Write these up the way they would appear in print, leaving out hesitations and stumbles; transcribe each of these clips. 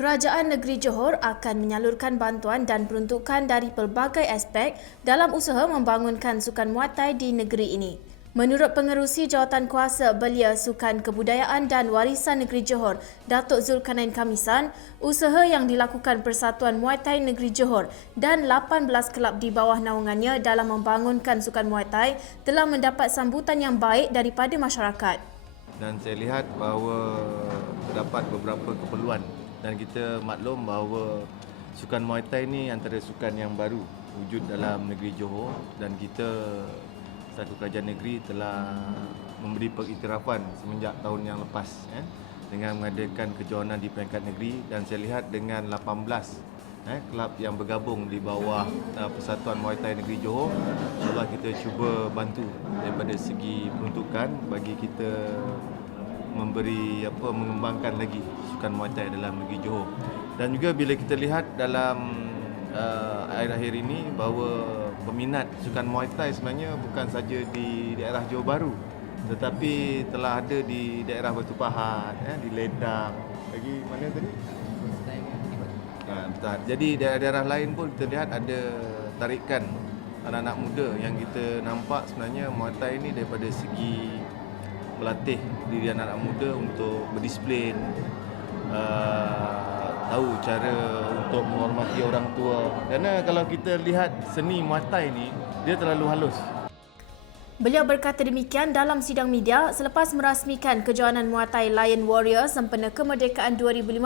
Kerajaan Negeri Johor akan menyalurkan bantuan dan peruntukan dari pelbagai aspek dalam usaha membangunkan sukan Muay Thai di negeri ini. Menurut Pengerusi Jawatankuasa Belia Sukan Kebudayaan dan Warisan Negeri Johor, Datuk Zulkarnain Khamisan, usaha yang dilakukan Persatuan Muay Thai Negeri Johor dan 18 kelab di bawah naungannya dalam membangunkan sukan Muay Thai telah mendapat sambutan yang baik daripada masyarakat. Dan saya lihat bahawa terdapat beberapa keperluan dan kita maklum bahawa sukan Muay Thai ni antara sukan yang baru wujud dalam negeri Johor, dan kita selaku kerajaan negeri telah memberi pengiktirafan semenjak tahun yang lepas dengan mengadakan kejohanan di peringkat negeri, dan saya lihat dengan 18 kelab yang bergabung di bawah Persatuan Muay Thai Negeri Johor, insyaAllah kita cuba bantu daripada segi peruntukan bagi kita mengembangkan lagi sukan Muay Thai dalam negeri Johor. Dan juga bila kita lihat dalam akhir-akhir ini bahawa peminat sukan Muay Thai sebenarnya bukan saja di daerah Johor Bahru, tetapi telah ada di daerah Batu Pahat, di Ledang, lagi mana tadi? Jadi daerah-daerah lain pun kita lihat ada tarikan anak-anak muda yang kita nampak sebenarnya Muay Thai ini daripada segi melatih diri anak-anak muda untuk berdisiplin, tahu cara untuk menghormati orang tua. Kerana kalau kita lihat seni Muay Thai ni, dia terlalu halus. Beliau berkata demikian dalam sidang media selepas merasmikan kejohanan Muay Thai Lion Warrior sempena kemerdekaan 2015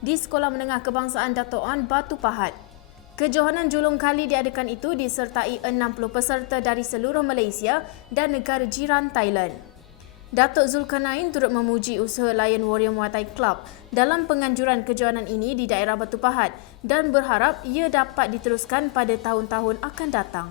di Sekolah Menengah Kebangsaan Dato' On Batu Pahat. Kejohanan julung kali diadakan itu disertai 60 peserta dari seluruh Malaysia dan negara jiran Thailand. Datuk Zulkarnain turut memuji usaha Lion Warrior Muay Thai Club dalam penganjuran kejohanan ini di daerah Batu Pahat dan berharap ia dapat diteruskan pada tahun-tahun akan datang.